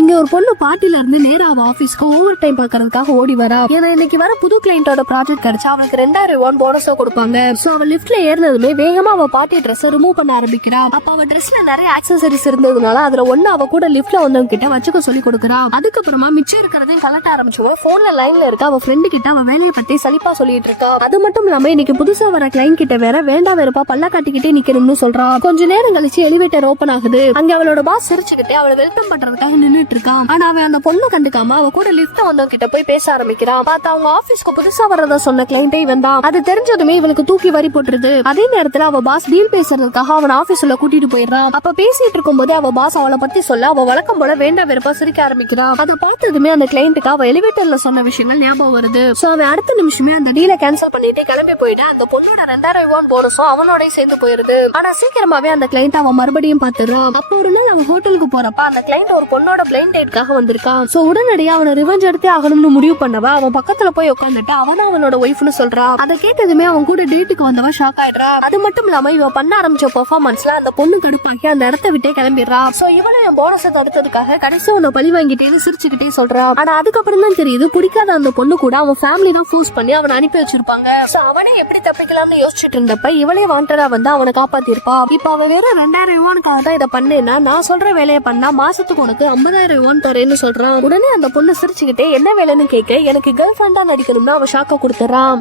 இங்க ஒரு பொண்ணு பார்ட்டில இருந்து நேரா அவ ஆபீஸ்க்கு ஓவர் டைம் பாக்குறதுக்காக ஓடி வரா. ஏன்னா இன்னைக்கு வர புது கிளைண்டோட ப்ராஜெக்ட் கிடைச்சா அவளுக்கு 2000 ரூபாய் போனஸா கொடுப்பாங்க. சோ அவ லிப்ட்ல ஏறினதுமே வேகமா அவ பார்ட்டி ட்ரெஸ் ரிமூவ் பண்ண ஆரம்பிக்கிறா. அப்ப அவ ட்ரெஸ்ல நிறைய ஆக்சசரிஸ் இருந்ததுனால அதுல ஒண்ணு அவ கூட லிப்ட்ல வந்தவங்க கிட்ட வச்சுக்க சொல்லி கொடுக்குறா. அதுக்கப்புறமா மிச்சம் இருக்கிறதையும் கலட்ட ஆரம்பிச்சுவோ. போன்ல லைன்ல இருக்க அவ ஃப்ரெண்டு கிட்ட அவ வேலையை பத்தி சலிப்பா சொல்லிட்டு இருக்கா. அது மட்டும் இல்லாம இன்னைக்கு புதுசா வர கிளைண்ட் கிட்ட வேற வேண்டாம் வெறுப்பா பல்ல காட்டிக்கிட்டே நிக்கணும்னு சொல்றா. கொஞ்ச நேரம் கழிச்சு எலிவேட்டர் ஓபன் ஆகுது. அங்க அவளோட பாஸ் சிரிச்சுக்கிட்டே அவளை வெல்கம் பண்றதுக்காக நின்னுட்டு இருக்கான். ஆனா அவன் அந்த பொண்ணு கண்டுக்காம அவ கூட லிஃப்ட் வந்தவங்க கிட்ட போய் பேச ஆரம்பிக்கிறான். பார்த்தா அவங்க ஆபீஸ்க்கு புதுசா வரதா சொன்ன கிளைண்டே வந்தான். அது தெரிஞ்சதுமே இவனுக்கு தூக்கி வரி போட்டுருது. அதே நேரத்துல அவ பாஸ் டீல் பேசுறதுக்காக அவன் ஆபீஸ்ல கூட்டிட்டு போயிடுறான். அப்ப பேசிட்டு இருக்கும்போது அவ பாஸ் அவளை பத்தி சொல்ல அவ வழக்கம் போல வேண்டாம் வெறுப்பா சிரிக்க ஆரம்பிக்கிறான். அதை பார்த்ததுமே அந்த கிளைண்ட்டுக்கு அவ எலிவேட்டர்ல சொன்ன விஷயங்கள் ஞாபகம் வருது. சோ அவன் அடுத்த நிமிஷமே அந்த டீலை கேன்சல் பண்ணிட்டு கிளம்பி போயிட்டு அந்த பொண்ணோட 2000 ரூபாய் போனஸும் அவனோட சேர்ந்து போயிருது. ஆனா சீக்கிரமாவே அந்த கிளைண்ட் அவன் மறுபடியும் பாத்துறான். அப்போ ஒரு நாள் அவன் ஹோட்டலுக்கு போறப்ப அந்த கிளைண்ட் ஒரு பொண்ணோட பிளைண்ட் டேட்காக வந்திருக்கான். சோ உடனடியா அவனை ரிவெஞ்ச் எடுத்தே ஆகணும்னு முடிவு பண்ணவ அவன் பக்கத்துல போய் உட்காந்துட்டு அவன் அவனோட ஒய்ஃப்னு சொல்றான். அதை கேட்டதுமே அவன் கூட டேட்டுக்கு வந்தவன் ஷாக் ஆயிடுறா. அது மட்டும் இல்லாம இவன் பண்ண ஆரம்பிச்ச பெர்ஃபார்மன்ஸ்ல அந்த பொண்ணு கடுப்பாக்கி அந்த இடத்த விட்டே கிளம்பிடுறா. சோ இவனும் என் போனஸை தடுத்ததுக்காக கடைசி உன்னை பழி வாங்கிட்டேன்னு சிரிச்சுக்கிட்டே சொல்றான். ஆனா அதுக்கப்புறம் தான் தெரியுது பிடிக்காத அந்த பொண்ணு கூட அவன் ஃபேமிலி தான் ஃபோர்ஸ் பண்ணி அவனை அனுப்பி வச்சிருப்பாங்க. சோ அவனே எப்படி தப்பிக்கலாம்னு யோசிச்சுட்டு இருந்தப்ப இவளே வாண்டடா வந்து அவனை காப்பாத்திருப்பா. இப்ப அவன் வேற 2000 ரூபாய்க்காக தான் இதை பண்ணேன்னா நான் சொல்ற வேலையை பண்ணா மாசத்துக்கு உனக்கு 50,000 ரூபாய் தரேன்னு சொல்றான். உடனே அந்த பொண்ணு சிரிச்சுக்கிட்டே என்ன வேலைன்னு கேட்க எனக்கு கேர்ள் ஃபிரெண்டா நடிக்கணும்னு அவன் ஷாக்க கொடுத்துறான்.